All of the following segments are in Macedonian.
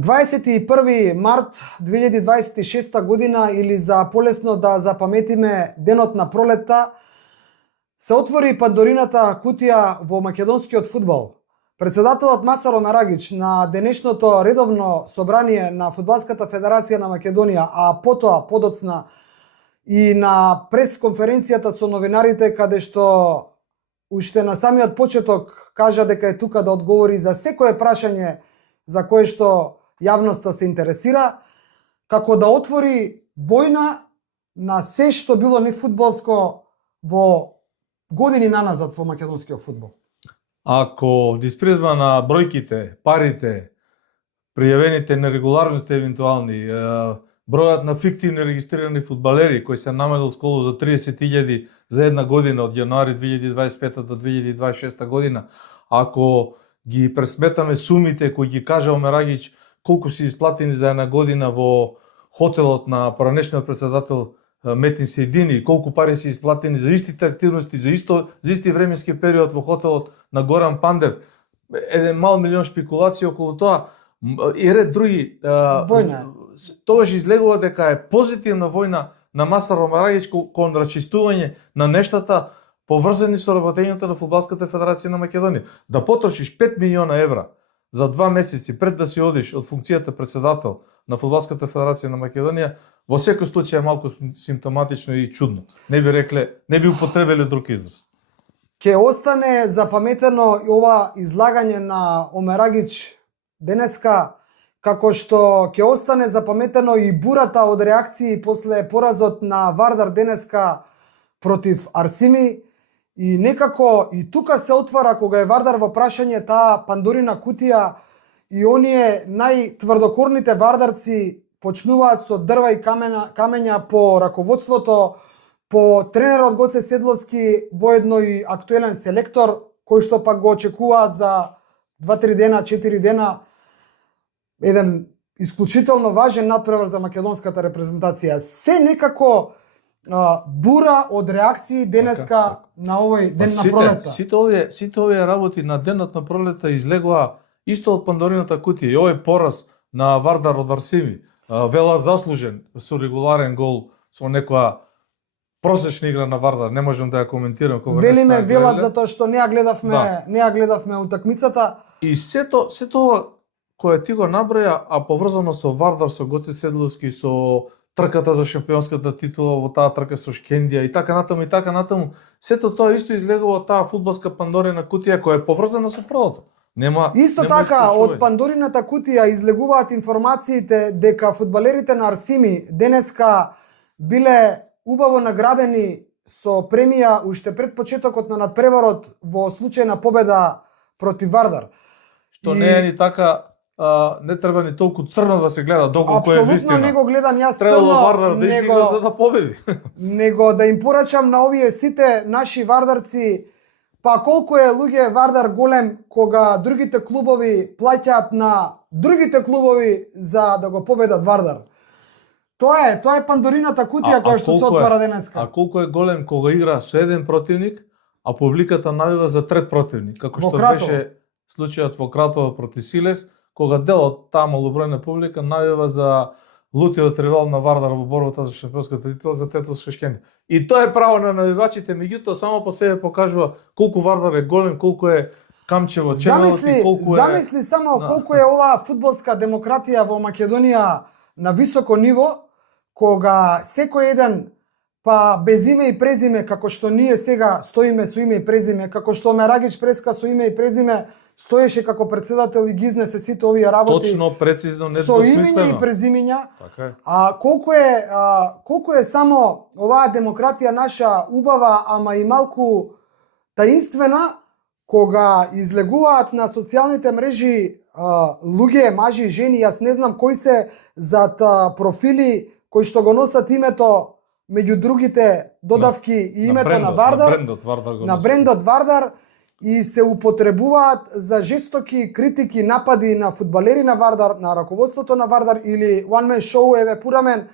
21 март 2026 година, или за полесно да запаметиме денот на пролетта, се отвори Пандорината кутија во македонскиот фудбал. Председателот Масар Омерагич на денешното редовно собрание на Фудбалската федерација на Македонија, а потоа подоцна и на пресконференцијата со новинарите, каде што уште на самиот почеток кажа дека е тука да одговори за секое прашање за кое што јавноста се интересира, како да отвори војна на се што било нефудбалско во години наназад во македонскиот фудбал. Ако низ призма на бројките, парите, пријавените нерегуларности евентуални, бројот на фиктивни регистрирани фудбалери кои се намалил сколу за 30.000 за една година од јануари 2025 до 2026 година, ако ги пресметаме сумите кои ги кажа Омерагич колку се исплатени за една година во хотелот на поранешниот председател Метин Сейдини, колку пари се исплатени за истите активности, за исти временски период во хотелот на Горан Пандев, еден мал милион шпекулации околу тоа и ред други. Војна. Тогаш излегува дека е позитивна војна на Масар Омерагич кон рачистување на нештата поврзани со работењето на Фудбалската федерација на Македонија. Да потрошиш 5 милиона евра за 2 месеци пред да си одиш од функцијата председател на Фудбалската федерација на Македонија, во секој случај е малку симптоматично и чудно. Не би употребиле друг израз. Ке остане запаметено и ова излагање на Омерагич денеска, како што ќе остане запаметено и бурата од реакции после поразот на Вардар денеска против Арсими. И некако и тука се отвара, кога е Вардар во прашање, таа Пандорина кутија, и оние најтврдокорните вардарци почнуваат со дрва и камења по раководството, по тренерот Гоце Седловски, воедно и актуелен селектор, кој што пак го очекуваат за 2-3 дена, 4 дена, еден исклучително важен надпревар за македонската репрезентација. Се некако бура од реакции денеска на овој ден на пролета. Сите овие работи на денот на пролета излегува исто од Пандорината кутија. И овој пораз на Вардар од Арсими, вела заслужен со регуларен гол со некоја просечна игра на Вардар, не можам да ја коментирам кога велиме велат затоа што не ја гледавме утакмицата. И сето кое ти го наброја, а поврзано со Вардар, со Гоце Седловски, со трката за шампионската титула во таа трка со Шкендија и така натаму, сето тоа исто излегува од таа фудбалска Пандорина кутија која е поврзана со првото. Исто така, од Пандорината кутија излегуваат информациите дека фудбалерите на Арсими денеска биле убаво наградени со премија уште пред почетокот на надпреварот во случај на победа против Вардар. Што не е ни така, не треба ни толку црно да се гледа доколку е вистина. Апсолутно не го гледам јас црно. Требало Вардар да изигра за да победи. Него да им порачам на овие сите наши вардарци, па колку е луѓе Вардар голем кога другите клубови плаќаат на другите клубови за да го победат Вардар. Тоа е Пандорината кутија која што се отвара денеска. А колку е голем кога игра со еден противник, а публиката навива за трет противник, како што беше случајот во Кратово против Силес, кога дел од таа малобројна публика навива за лутиот ривал на Вардар во борбата за шампионската титула за титул со Шкендија. И тоа е право на навивачите, меѓутоа само по себе покажува колку Вардар е голем, колку е камчево ченелот и колку е... Замисли само колку е оваа фудбалска демократија во Македонија на високо ниво, кога секој еден, па без име и презиме, како што ние сега стоиме со име и презиме, како што Омерагич преска со име и презиме, стоеше како председател и ги изнесе сите овие работи. Точно, прецизно, недвосмислено. Со имења и презимења. Така е. А колку е само оваа демократија наша убава, ама и малку таинствена, кога излегуваат на социјалните мрежи луѓе, мажи и жени, јас не знам кои се зад профили кои што го носат името меѓу другите додавки и името на Вардар, на брендот Вардар, и се употребуваат за жестоки критики, напади на фудбалери на Вардар, на раководството на Вардар, или one man show еве пурамен,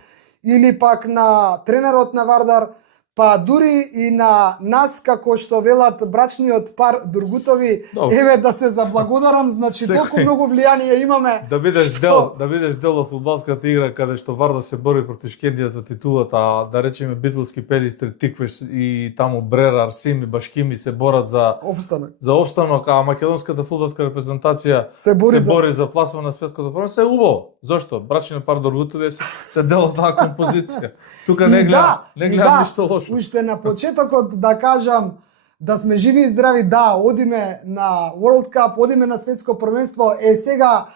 или пак на тренерот на Вардар, па дури и на нас, како што велат брачниот пар Дургутови, Добро. еве да се заблагодарам, значи толку многу влијание имаме. Да бидеш што- дел од фудбалската игра каде што Вардар се бори против Шкендија за титулата, а да речеме Битолски Пелистри, Тиквеш и таму Брера, Арсими, Башкими се борат за Обстанок. останок, а македонската фудбалска репрезентација Се бори за бори за пласман на светското првенство, е убаво. Зошто? Брачниот пар Дургутови се дел од таа композиција. Тука не И гледам, да, ништо лошо. Уште на почетокот да кажам да сме живи и здрави, да, одиме на World Cup, одиме на светско првенство, сега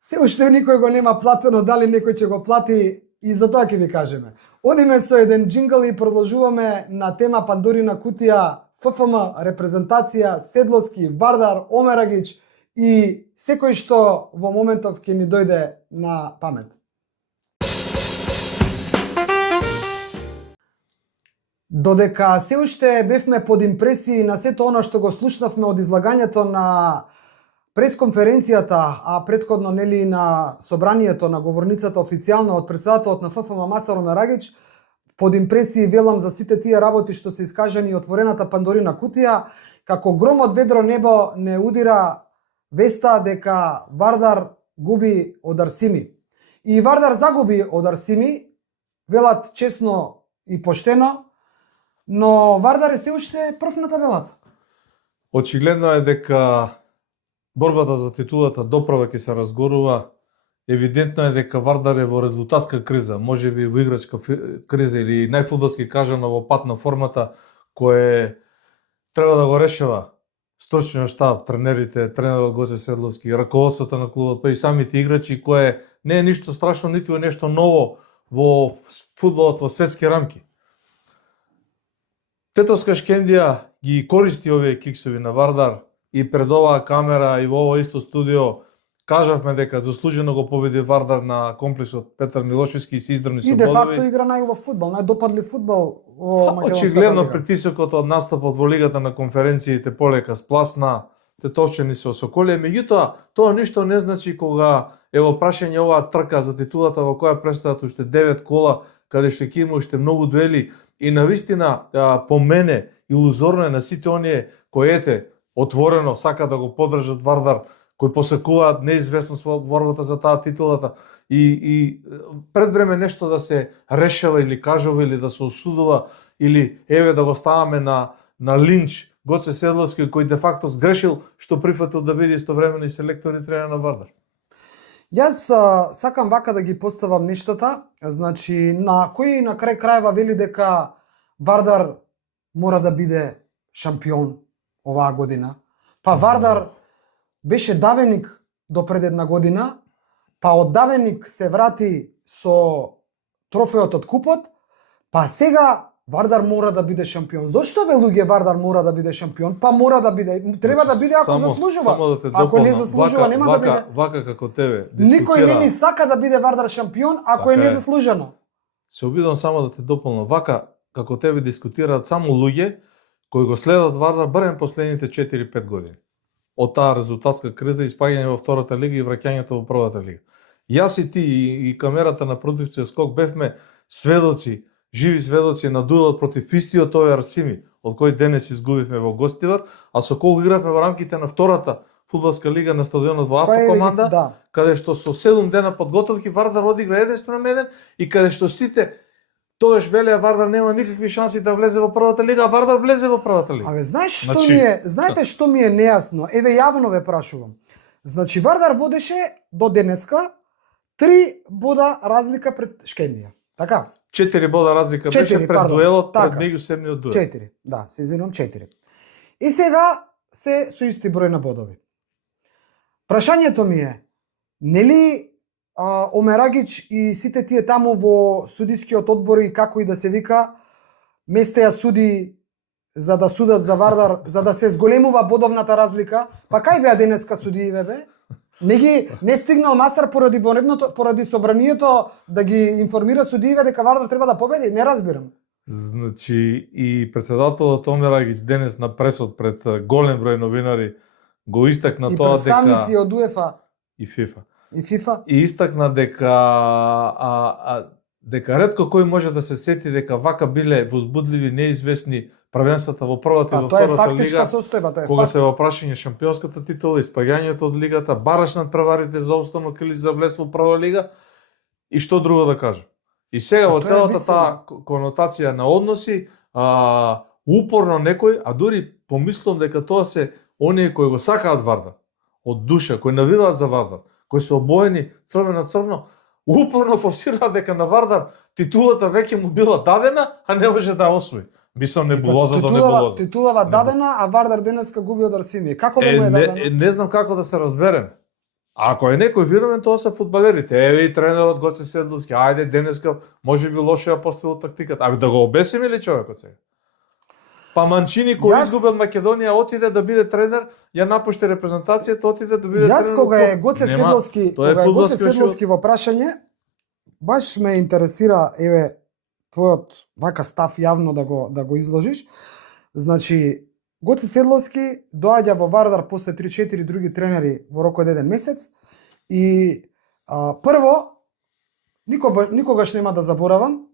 се уште никој го нема платено, дали некој ќе го плати и за тоа ќе ви кажеме. Одиме со еден джингл и продолжуваме на тема Пандорина кутија, ФФМ, репрезентација, Седловски, Вардар, Омерагич и секој што во моментов ќе ни дојде на памет. Додека се уште бевме под импресии на сето она што го слушнавме од излагањето на пресконференцијата, а претходно нели и на собранието на говорницата официјално од претседателот на ФФМ Масар Омерагич, под импресии велам за сите тие работи што се искажани и отворената Пандорина кутија, како гром од ведро небо не удира веста дека Вардар губи од Арсими. И Вардар загуби од Арсими, велат честно и поштено, но Вардар е се уште прв на табелата. Очигледно е дека борбата за титулата доправа ќе се разгорува. Евидентно е дека Вардар е во резултатска криза, можеби во играчка криза или најфудбалски кажано во пат на формата кој треба да го решава стручниот штаб, тренерите, тренерот Гоце Седловски, раководството на клубот, па и самите играчи, кое не е ништо страшно, ниту е нешто ново во фудбалот во светски рамки. Тетовска Шкендија ги користи овие киксови на Вардар и пред оваа камера и во ова исто студио кажавме дека заслужено го победи Вардар на комплексот Петар Милошевски и се издржани со И бодови. де факто игра најубав фудбал, најдопадлив фудбал во македонската Очигледно лига. притисокот од настапот во лигата на конференциите полека спласна, тетовчени се осоколија, меѓутоа тоа ништо не значи кога е во прашање оваа трка за титулата во која престојат уште 9 кола, каде што ќе има уште многу дуели и навистина по мене илузорно е на сите оние кои ете отворено сака да го поддржат Вардар, кои посекуваат неизвестност во борбата за таа титулата и пред време нешто да се решава или кажува или да се осудува или еве да го ставаме на линч Гоце Седловски кој де факто сгрешил што прифатил да биде истовремено и селектор и тренер на Вардар. Јас сакам вака да ги поставам нештата, значи на кој на крај крајва вели дека Вардар мора да биде шампион оваа година. Па Вардар беше давеник до пред една година, па од давеник се врати со трофеот од купот, па сега Вардар мора да биде шампион. Зошто бе луѓе Вардар мора да биде шампион? Па мора да биде, треба да биде ако заслужува. Само да те Ако не дополнам, заслужува нема да биде. Вака како тебе Никој не ни сака да биде Вардар шампион ако е Така е. незаслужено. Се обидам само да те дополнам. Вака како тебе дискутираат само луѓе кои го следат Вардар барем последните 4-5 години. Од таа резултатска криза, испаѓање во втората лига и враќањето во првата лига. Јас и ти и камерата на продукција Скок бевме сведоци, живи сведоци на дуелот против истиот овој Арсими, од кој денес изгубивме во Гостивар, а со кој игравме во рамките на втората фудбалска лига на стадионот во Автокоманда, да. каде што со 7 дена подготовки Вардар одигра 1-1 и каде што сите тогаш велеа Вардар нема никакви шанси да влезе во првата лига, а Вардар влезе во првата лига. Абе, знаеш што Значи- ми е, знаете што ми е нејасно? Еве јавно ве прашувам. Значи Вардар водеше до денеска 3 бода разлика пред Шкендија. Така? 4 бода разлика беше Четири, пред пардон. дуелот, пред Така. меѓусебниот дуел. 4. Да, се извинувам 4. И сега се со исти број на бодови. Прашањето ми е, нели Омерагич и сите тие таму во судискиот одбор и како и да се вика, местеја суди за да судат за Вардар, за да се зголемува бодовната разлика, па кај беа денеска судииве бе? Не стигнал Масар поради собранието да ги информира судииве дека Вардар треба да победи, не разбирам. Значи и председателот Омерагич денес на пресот пред голем број новинари го истакна И тоа представници дека од УЕФА и ФИФА и ФИФА. и истакна дека дека ретко кој може да се сети дека вака биле возбудливи, неизвестни првенствата во првата и во тоа е втората фактичка лига, состојба, тоа е кога факт. се во прашање шампионската титула, испаѓањето од лигата, бараш над преварите за останок или за влез во прва лига, и што друго да кажам. И сега во тоа е целата вистина. таа конотација на односи, упорно некој, а дури помислам дека тоа се оние кои го сакаат Вардар, од душа, кои навиваат за Вардар, кои се обоени црвено-црно, упорно форсираат дека на Вардар титулата веќе му била дадена, а не може да ја освои. Мислам небулоза до небулоза. Титулава дадена, а Вардар денеска губи од Арсимија. Како да му е дадена? Не знам како да се разбереме. Ако е некој виновен, тоа се фудбалерите. Еве и тренерот Гоце Седловски. Ајде денеска можеби лошо ја поставил тактиката. Абе да го обесим или човекот сега? Па Манчини кој изгубил Македонија отиде да биде тренер, ја напушти репрезентацијата, отиде да биде тренер. Јас кога е Гоце Седловски во прашање, баш ме интересира еве твојот вака став јавно да го изложиш. Значи Гоце Седловски доаѓа во Вардар после 3-4 други тренери во рок од еден месец и прво никогаш нема да заборавам,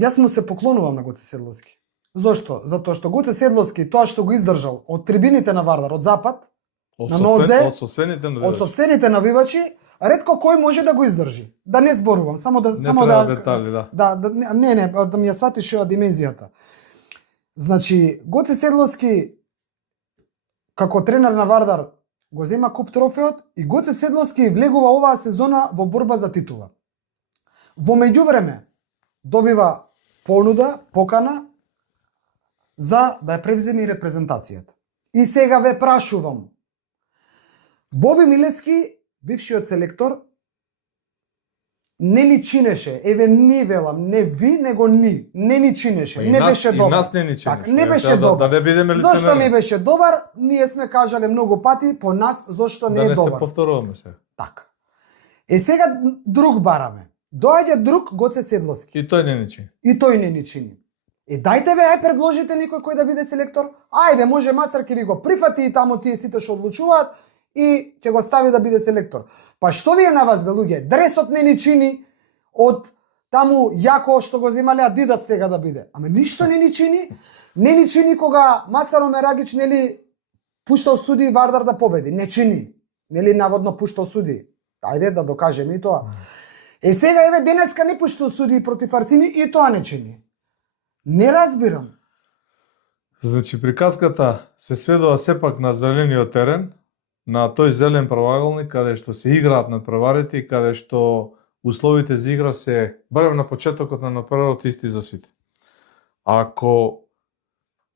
јас му се поклонувам на Гоце Седловски. Зошто? Затоа што Гоце Седловски тоа што го издржал од трибините на Вардар, од запад, на нозе, од сопствените навивачи, ретко кој може да го издржи. Да не зборувам, само да детали, да ми ја сватиш димензијата. Значи, Гоце Седловски како тренер на Вардар го зема куп трофеот и Гоце Седловски влегува оваа сезона во борба за титула. Во меѓувреме добива понуда, покана за да ја превземе репрезентацијата. И сега ве прашувам. Боби Милевски, бившиот селектор, не ни чинеше, еве не велам, не ви, него ни, не ни чинеше, не беше добар. И нас не ни чинеше. Так, не беше добар. Да не бидеме лицемерни. Зошто не беше добар? Ние сме кажале многу пати по нас зошто не е добар. Да не се повторуваме се. Така. Сега друг бараме. Доаѓа друг Гоце Седловски. И тој не ни чини. И тој не ни чини. Дајте бе, ај предложите некој кој да биде селектор. Ајде, може Масар ќе ви го прифати и таму тие сите што одлучуваат и ќе го стави да биде селектор. Па што ви е на вас бе луѓе? Дресот не ни чини од таму јако што го земале Адидас сега да биде. Ама ништо не ни чини. Не ни чини кога Масар Омерагич нели пуштал суди Вардар да победи. Не чини. Нели наводно пуштал суди. Ајде да докажеме и тоа. Сега еве денеска не пуштал суди против Арцини и тоа не чини. Не разбирам. Значи приказката се сведува сепак на зелениот терен, на тој зелен правоаголник каде што се играат надпреварите и каде што условите за игра се барем на почетокот на надпреварот исти за сите. Ако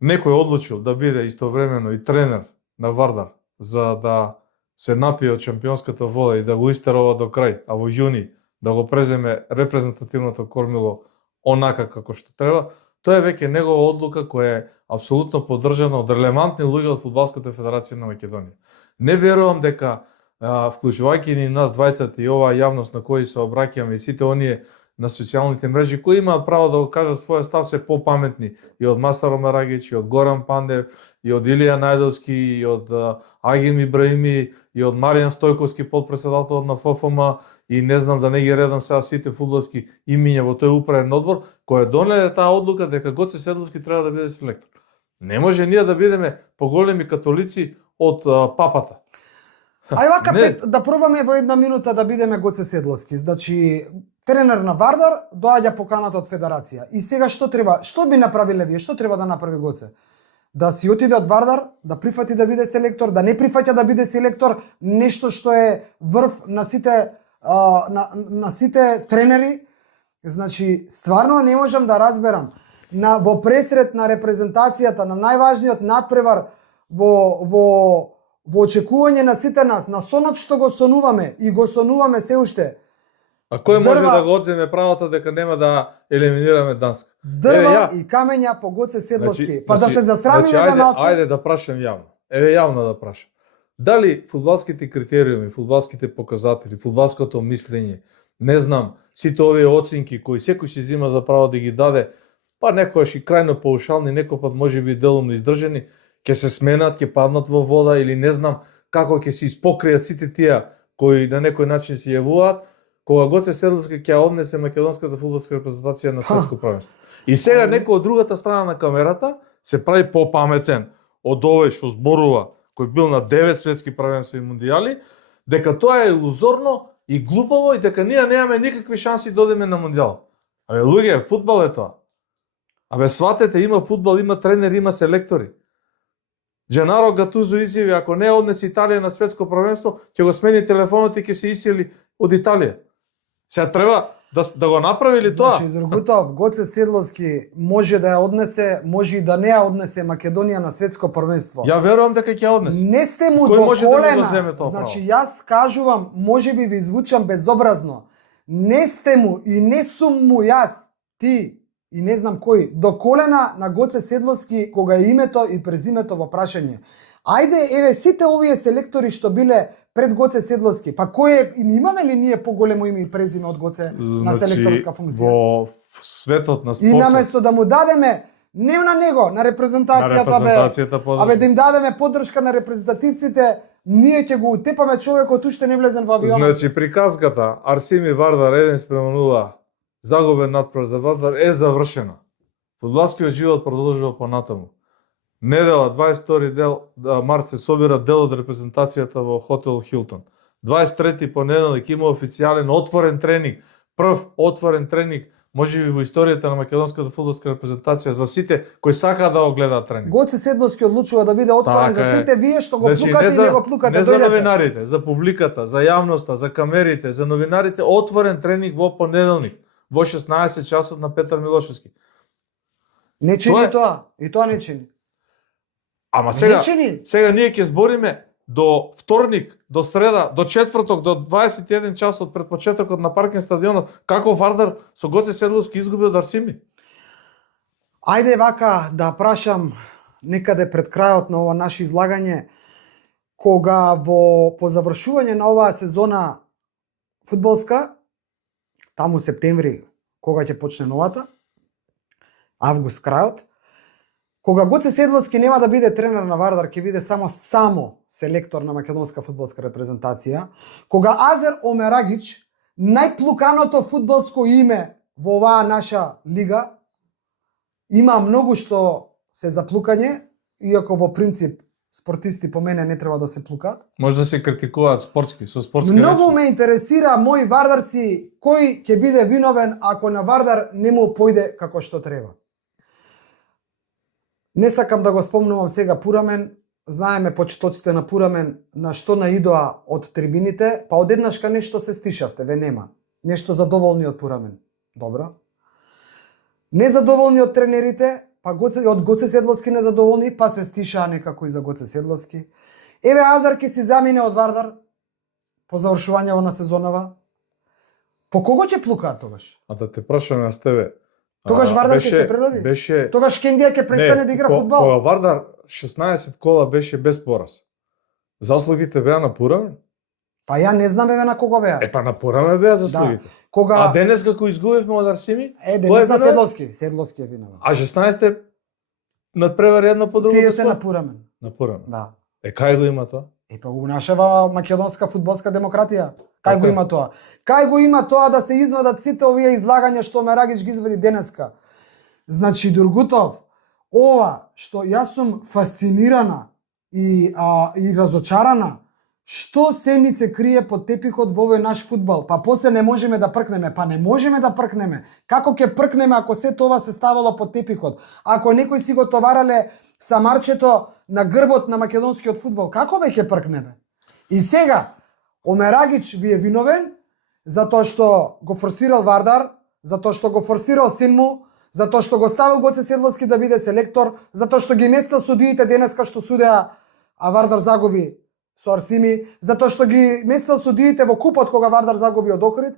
некој одлучил да биде истовремено и тренер на Вардар за да се напие од шампионската вода и да го истерува до крај, а во јуни да го преземе репрезентативното кормило онака како што треба, тоа е веќе негова одлука која е апсолутно поддржана од релевантни луѓе од Фудбалската федерација на Македонија. Не верувам дека вклучувајќи ни нас 20 и оваа јавност на кои се обраќаме и сите оние на социјалните мрежи кои имаат право да го кажат својот став се попаметни и од Масар Омерагич, и од Горан Пандев, и од Илија Најдовски, и од Агим Ибраими, и од Маријан Стојковски, подпредседател на ФФМ, и не знам да не ги редам сега сите фудбалски имиња во тој управен одбор, кој донеле таа одлука дека Гоце Седловски треба да биде селектор. Не може ние да бидеме поголеми католици од папата. Ај вака да пробаме во една минута да бидеме Гоце Седловски. Значи, тренер на Вардар, доаѓа поканата од федерација. И сега што треба? Што би направиле вие? Што треба да направи Гоце? Да си отиде од Вардар, да прифати да биде селектор, да не прифаќа да биде селектор, нешто што е врв на сите на сите тренери. Значи, стварно не можам да разберам. Во пресред на репрезентацијата, на најважниот надпревар во очекување на сите нас, на сонот што го сонуваме и го сонуваме се уште. А кој може да го одземе правото дека нема да елиминираме Данска? Дрва и камења по Гоце Седловски. Па да се засрамиме малце. Ајде да прашам јавно. Еве јавно да прашам. Дали фудбалските критериуми, фудбалските показатели, фудбалското мислење, не знам, сите овие оценки кои секој си зема за право да ги даде, па некојаш и крајно паушални, некој пат можеби делумно издржани, ќе се сменат, ќе паднат во вода или не знам како ќе се испокријат сите тие кои на некој начин се јавуваат, кога Гоце Седловски ќе ја однесе македонската фудбалска репрезентација на светско првенство. И сега некој од другата страна на камерата се прави попаметен од овој што зборува, кој бил на 9 светски првенства и мундијали, дека тоа е илузорно и глупаво и дека ние немаме никакви шанси да одиме на мундијал. Абе луѓе, фудбал е тоа. Абе сватете, има фудбал, има тренери, има селектори. Дженаро Гатузо изјави, ако не однесе Италија на светско првенство, ќе го смени телефонот и ќе се исели од Италија. Сега треба да го направили тоа. Значи, Другутов, Гоце Седловски може да ја однесе, може и да не ја однесе Македонија на светско првенство. Ја верувам дека ќе ја однесе. Не сте му Кој до може да ми го колена. земе тоа Значи, јас кажувам, може би ви звучам безобразно. Не сте му и не сум му јас, ти и не знам кој, до колена на Гоце Седловски кога е името и презимето во прашање. Ајде, еве сите овие селектори што биле пред Гоце Седловски, па кој е, имаме ли ние поголемо име и презиме од Гоце на селекторска функција? Во светот на И спортот. наместо да му дадеме не на него, на репрезентацијата, абе да им дадеме поддршка на репрезентативците, ние ќе го утепаме човекот уште не влезен во авионот. Значи приказката Арсими Вардар 1:0 загубен надпрев за Вардар е завршена. Фудбалскиот живот продолжува понатаму. Недела 22 март се собира дел од репрезентацијата во хотел Хилтон. 23 понеделник има официјален отворен тренинг, прв отворен тренинг можеби во историјата на македонската фудбалска репрезентација за сите кои сакаат да го гледаат тренинг. Гоце Седловски одлучува да биде отворен за сите вие што го плукате и не го плукате. Не за новинарите, за публиката, за јавноста, за камерите, за новинарите, отворен тренинг во понеделник во 16 часот на Петар Милошевски. Не чини тоа, и тоа не чини. Ама сега ние ќе збориме до вторник, до среда, до четврток, до 21 часот пред почетокот на паркинг стадионот, како Вардар со Гоце Седловски изгуби од Арсими? Ајде вака да прашам некаде пред крајот на ова наше излагање, кога по завршување на оваа сезона фудбалска, таму септември, кога ќе почне новата, август крајот, кога Гоце Седловски нема да биде тренер на Вардар, ќе биде само селектор на македонска фудбалска репрезентација, кога Азер Омерагич, најплуканото фудбалско име во оваа наша лига, има многу што се за плукање, иако во принцип спортисти по мене не треба да се плукаат. Може да се критикуваат спортски, со спортски Многу речи. ме интересира мои вардарци кој ќе биде виновен ако на Вардар не му појде како што треба. Не сакам да го спомнувам сега Пурамен, знаеме почетоците на Пурамен на што наидоа од трибините, па одеднашка нешто се стишавте, ве нема. Нешто задоволни од Пурамен. Добро. Незадоволни од тренерите, па од Гоце Седловски незадоволни, па се стишаа некако и за Гоце Седловски. Еве Азар ќе си замине од Вардар по завршувањето на сезонава. По кого ќе плукаат тогаш? А да те прашаме аз тебе. Тогаш Вардар ќе се прероди? Тогаш Кендија ќе престане да игра фудбал? Кога Вардар 16 кола беше без пораз. Заслугите беа на Пурамен? Па ја не знам еве на кого беа. Па на Пурамен беа заслугите. Кога А денес како изгубивме од Арсими? денес на Седловски, Седловски е виновен. А 16 надпревари едно по друго. Тие се на Пурамен. На Пурамен. Да. Кај го има тоа? Па го нашава македонска фудбалска демократија. Кај го има тоа? Кај го има тоа да се извадат сите овие излагања што Мерагич ги извади денеска? Значи Дургутов, ова што јас сум фасцинирана и разочарана, што се ни се крие под тепихот во овој наш фудбал? Па после не можеме да пркнеме, па не можеме да пркнеме. Како ќе пркнеме ако се тоа се ставало под тепихот? Ако некој си го товарале самарчето на грбот на македонскиот фудбал, како бе ќе пркнеме? И сега, Омерагич ви е виновен затоа што го форсирал Вардар, затоа што го форсирал син му, затоа што го ставил Гоце Седловски да биде селектор, затоа што ги местил судиите денеска што судеа, а Вардар загуби со Арсими, затоа што ги местил судиите во купот кога Вардар загуби од Охрид.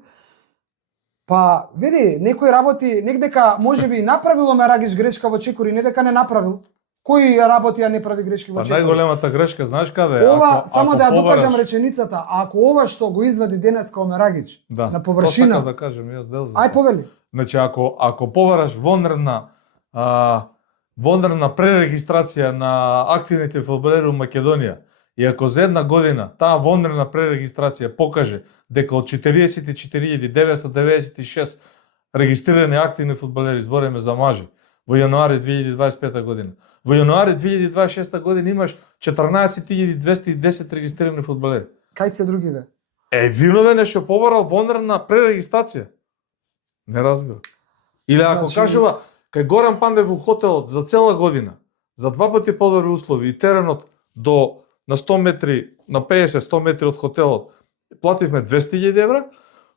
Па, види, некои работи, некдека можеби направил Омерагич грешка во Чекори, не дека не направил. Кои работи ја не прави грешки во Чекори? Па најголемата грешка, знаеш каде е? Ова, само да ја докажам реченицата, ако ова што го извади денеска Омерагич на површина... Да кажем, јас дел за Ај повели. Значи, ако побараш вонредна пререгистрација на активните фудбалери во Македонија И ако за една година таа вонредна пререгистрација покаже дека од 44.996 регистрирани активни фудбалери, збориме за мажи, во јануари 2025 година, во јануари 2026 година имаш 14.210 регистрирани фудбалери. Кај се други бе? Винове нешто побарал вонредна пререгистрација. Не разбира. Или ако кажува, кај Горан Пандев во хотелот за цела година, за 2 пати подобри услови и теренот на 100 метри, на 50-100 метри од хотелот, плативме 200.000 евра,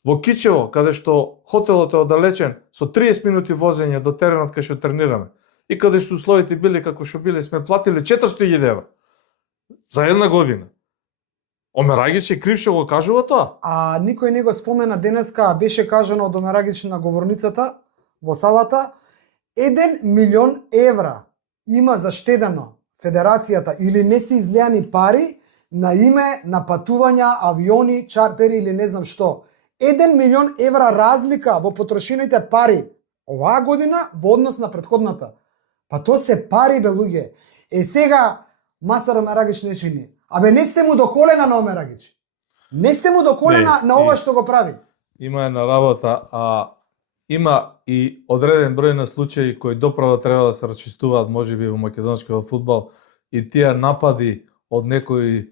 во Кичево, каде што хотелот е оддалечен со 30 минути возење до теренот кај што тренираме, и каде што условите биле како што биле, сме платиле 400.000 евра за една година. Омерагич е крив што го кажува тоа. А никој не го спомена денеска, беше кажано од Омерагич на говорницата во салата, 1 милион евра има заштедено федерацијата или не се излеани пари на име на патувања, авиони, чартери или не знам што. 1 милион евра разлика во потрошените пари оваа година во однос на претходната. Па тоа се пари бе луѓе. Сега Масар Омерагич не чини. Абе не сте му до колена на Омерагич. Не сте му до колена на ова што го прави. Има една работа, има и одреден број на случаи кои доправа треба да се расчистуваат можеби во македонскиот фудбал, и тие напади од некои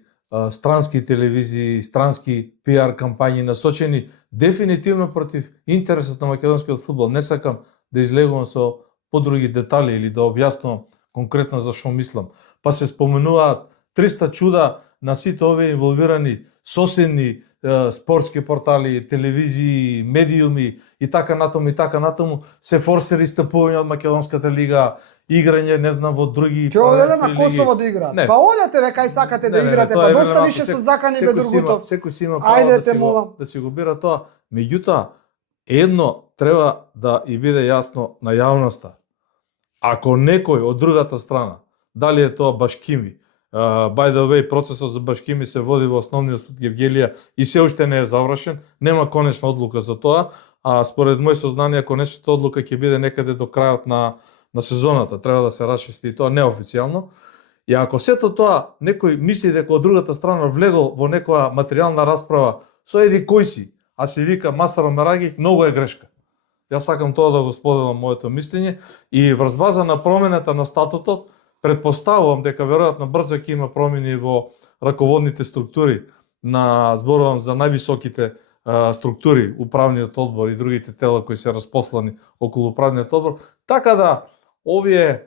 странски телевизии, странски пиар кампањи насочени дефинитивно против интересот на македонскиот фудбал. Не сакам да излегувам со подруги детали или да објаснувам конкретно за што мислам. Па се споменуваат 300 чуда на сите овие инволвирани соседни спортски портали, телевизии, медиуми и така натаму се форсери стапување од македонската лига, играње не знам во други ќе оделе на Косово да играат. Па одете ве кај сакате да играте, па доста више со закани бе Другутов. Секој си има право да си го бира тоа. Меѓутоа, едно треба да и биде јасно на јавноста. Ако некој од другата страна, дали е тоа Башкими, by the way, процесот за Башкими се води во Основниот суд Гевгелија и се уште не е завршен, нема конечна одлука за тоа, а според мои сознанија конечната одлука ќе биде некаде до крајот на сезоната, треба да се расчисти и тоа неофицијално. И ако сето тоа некој мисли дека од другата страна влегол во некоја материјална расправа со еди кој си, а се вика Масар Омерагич, многу е грешка. Јас сакам тоа да го споделам моето мислење и врз база на промената на статутот претпоставувам дека веројатно брзо ќе има промени во раководните структури, зборувам за највисоките структури, управниот одбор и другите тела кои се распослани околу управниот одбор, така да овие,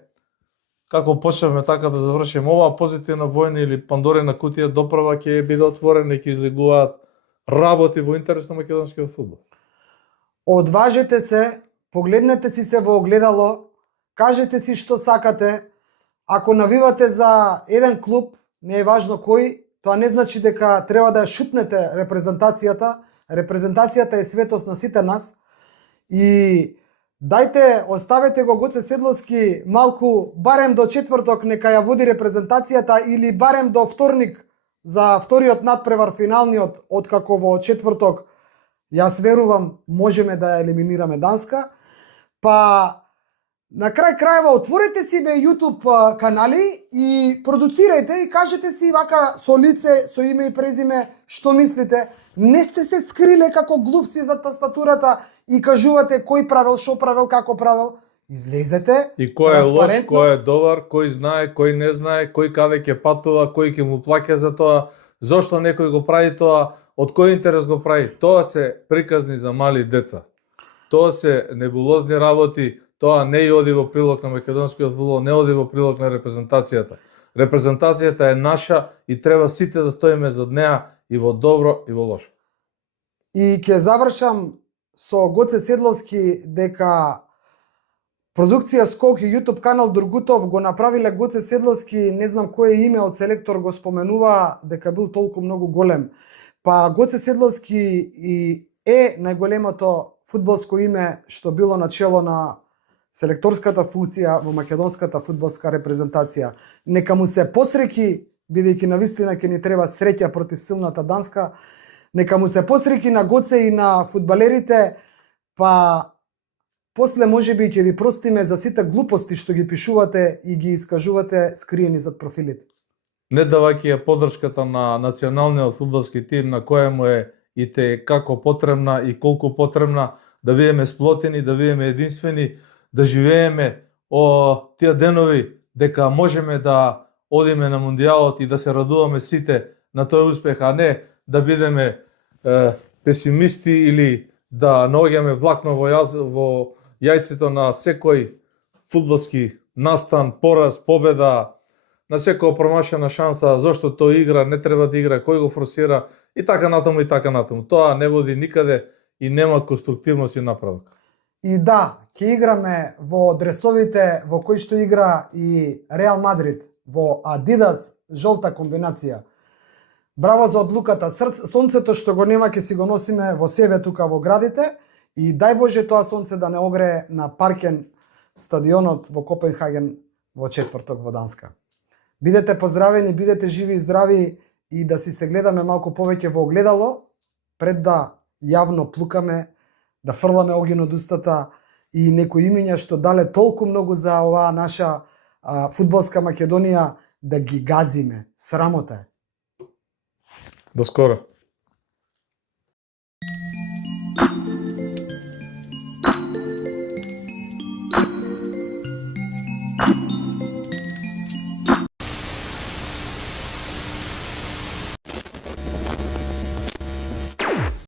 како почнавме така да завршиме, оваа позитивна војна или Пандорина кутија доправа ќе биде отворена и ќе излегуваат работи во интерес на македонскиот фудбал. Одважете се, погледнете си се во огледало, кажете си што сакате. Ако навивате за еден клуб, не е важно кој, тоа не значи дека треба да ја шутнете репрезентацијата. Репрезентацијата е светост на сите нас. И дајте, оставете го Гоце Седловски малку, барем до четврток нека ја води репрезентацијата или барем до вторник за вториот надпревар финалниот, откако во четврток јас верувам можеме да ја елиминираме Данска. Па на крај крајва отворете си бе YouTube канали и продуцирајте и кажете си вака со лице, со име и презиме што мислите. Не сте се скриле како глувци за тастатурата и кажувате кој правел, што правел, како правел. Излезете. И кој е лош, кој е добар, кој знае, кој не знае, кој каде ќе патува, кој ќе му плаќа за тоа, зошто некој го прави тоа, од кој интерес го прави. Тоа се приказни за мали деца. Тоа се небулозни работи. Тоа не оди во прилог на македонскиот фудбал, не оди во прилог на репрезентацијата. Репрезентацијата е наша и треба сите да стоиме зад неа и во добро и во лошо. И ќе завршам со Гоце Седловски дека продукција Скок и YouTube канал Другутов го направиле Гоце Седловски, не знам кој име од селектор го споменува дека бил толку многу голем. Па Гоце Селдовски и е најголемото фудбалско име што било на чело на селекторската функција во македонската фудбалска репрезентација. Нека му се посреќи, бидејќи навистина ќе ни треба среќа против силната Данска. Нека му се посреќи на Гоце и на фудбалерите, па после можеби ќе ви простиме за сите глупости што ги пишувате и ги искажувате скриени зад профилите. не давајќи ја поддршката на националниот фудбалски тим на која му е и те како потребна и колку потребна, да бидеме сплотени, да бидеме единствени, да живееме тие денови дека можеме да одиме на Мондијалот и да се радуваме сите на тој успех, а не да бидеме песимисти или да наоѓаме влакно во јајцето на секој фудбалски настан, пораз, победа, на секоја промашена шанса, зошто тој игра, не треба да игра, кој го форсира и така натаму и така натаму. Тоа не води никаде и нема конструктивност и напредок. И да, ќе играме во дресовите во кои што игра и Реал Мадрид, во Адидас жолта комбинација. Браво за одлуката. Сонцето што го нема ќе си го носиме во себе тука во градите и дај Боже тоа сонце да не огрее на Паркен стадионот во Копенхаген во четврток во Данска. Бидете поздравени, бидете живи и здрави и да си се гледаме малку повеќе во огледало пред да јавно плукаме, да фрламе огин од устата и некои имиња што дале толку многу за оваа наша фудбалска Македонија да ги газиме. Срамота е. До скоро.